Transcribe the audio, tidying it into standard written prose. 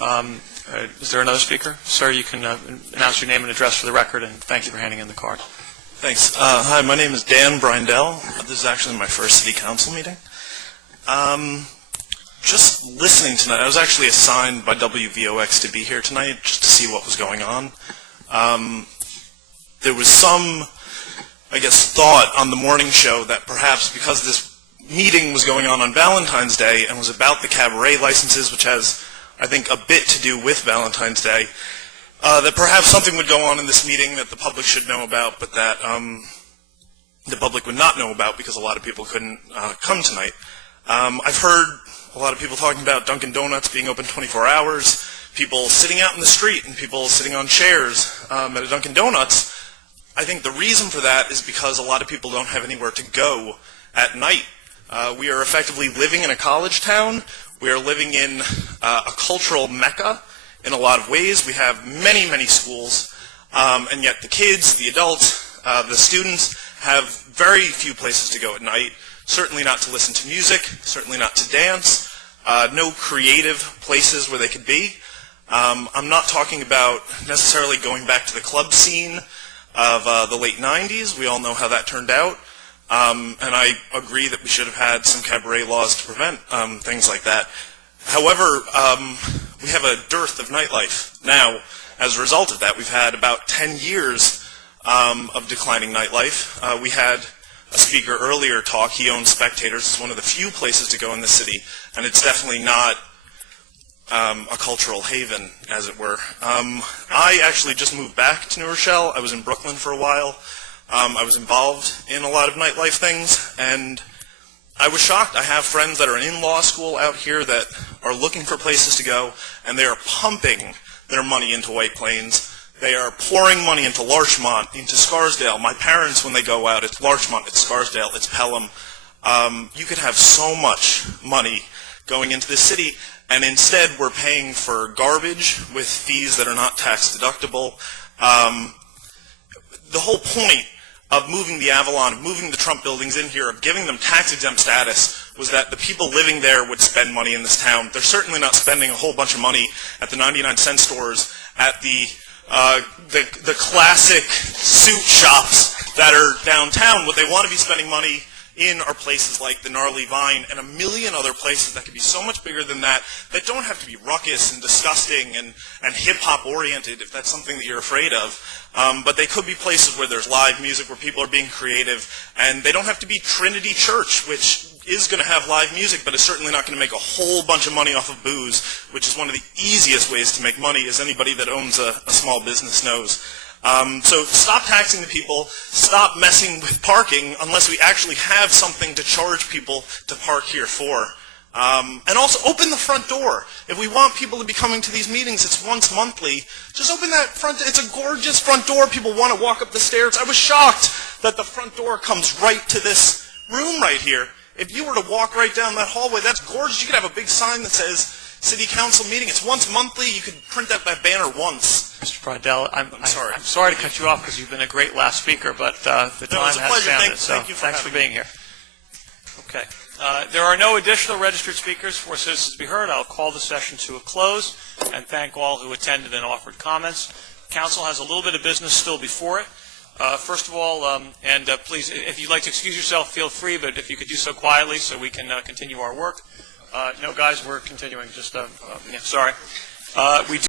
Is there another speaker? Sir, you can announce your name and address for the record, and thank you for handing in the card. Thanks. Hi, my name is Dan Breindel. This is actually my first city council meeting. Just listening tonight, I was actually assigned by WVOX to be here tonight just to see what was going on. There was some, I guess, thought on the morning show that perhaps because this meeting was going on Valentine's Day and was about the cabaret licenses, which has, I think, a bit to do with Valentine's Day, that perhaps something would go on in this meeting that the public should know about, but that the public would not know about because a lot of people couldn't come tonight. I've heard a lot of people talking about Dunkin' Donuts being open 24 hours, people sitting out in the street and people sitting on chairs at a Dunkin' Donuts. I think the reason for that is because a lot of people don't have anywhere to go at night. We are effectively living in a college town. We are living in a cultural mecca in a lot of ways. We have many, many schools, and yet the kids, the adults, the students have very few places to go at night. Certainly not to listen to music, certainly not to dance, no creative places where they could be. I'm not talking about necessarily going back to the club scene of the late 90s. We all know how that turned out. And I agree that we should have had some cabaret laws to prevent things like that. However, we have a dearth of nightlife. Now, as a result of that, we've had about 10 years of declining nightlife. We had a speaker earlier talk. He owns Spectators. It's one of the few places to go in the city, and it's definitely not a cultural haven, as it were. I actually just moved back to New Rochelle. I was in Brooklyn for a while. I was involved in a lot of nightlife things, and I was shocked. I have friends that are in law school out here that are looking for places to go, and they are pumping their money into White Plains. They are pouring money into Larchmont, into Scarsdale. My parents, when they go out, it's Larchmont, it's Scarsdale, it's Pelham. You could have so much money going into the city, and instead we're paying for garbage with fees that are not tax deductible. The whole point of moving the Avalon, of moving the Trump buildings in here, of giving them tax-exempt status, was that the people living there would spend money in this town. They're certainly not spending a whole bunch of money at the 99-cent stores, at the classic suit shops that are downtown. What they want to be spending money in are places like the Gnarly Vine and a million other places that could be so much bigger than that, that don't have to be ruckus and disgusting and hip-hop oriented, if that's something that you're afraid of. But they could be places where there's live music, where people are being creative, and they don't have to be Trinity Church, which is going to have live music, but is certainly not going to make a whole bunch of money off of booze, which is one of the easiest ways to make money, as anybody that owns a small business knows. So stop taxing the people, stop messing with parking unless we actually have something to charge people to park here for. And also open the front door. If we want people to be coming to these meetings, it's once monthly. Just open that front. It's a gorgeous front door. People want to walk up the stairs. I was shocked that the front door comes right to this room right here. If you were to walk right down that hallway, that's gorgeous. You could have a big sign that says City Council meeting. It's once monthly. You could print out that banner once. Mr. Breindel, I'm sorry. sorry to cut you off because you've been a great last speaker, but the time has found it. So thanks for being here. Okay. There are no additional registered speakers for citizens to be heard. I'll call the session to a close and thank all who attended and offered comments. Council has a little bit of business still before it. First of all, please, if you'd like to excuse yourself, feel free, but if you could do so quietly so we can continue our work. No, guys, we're continuing. Just, sorry. We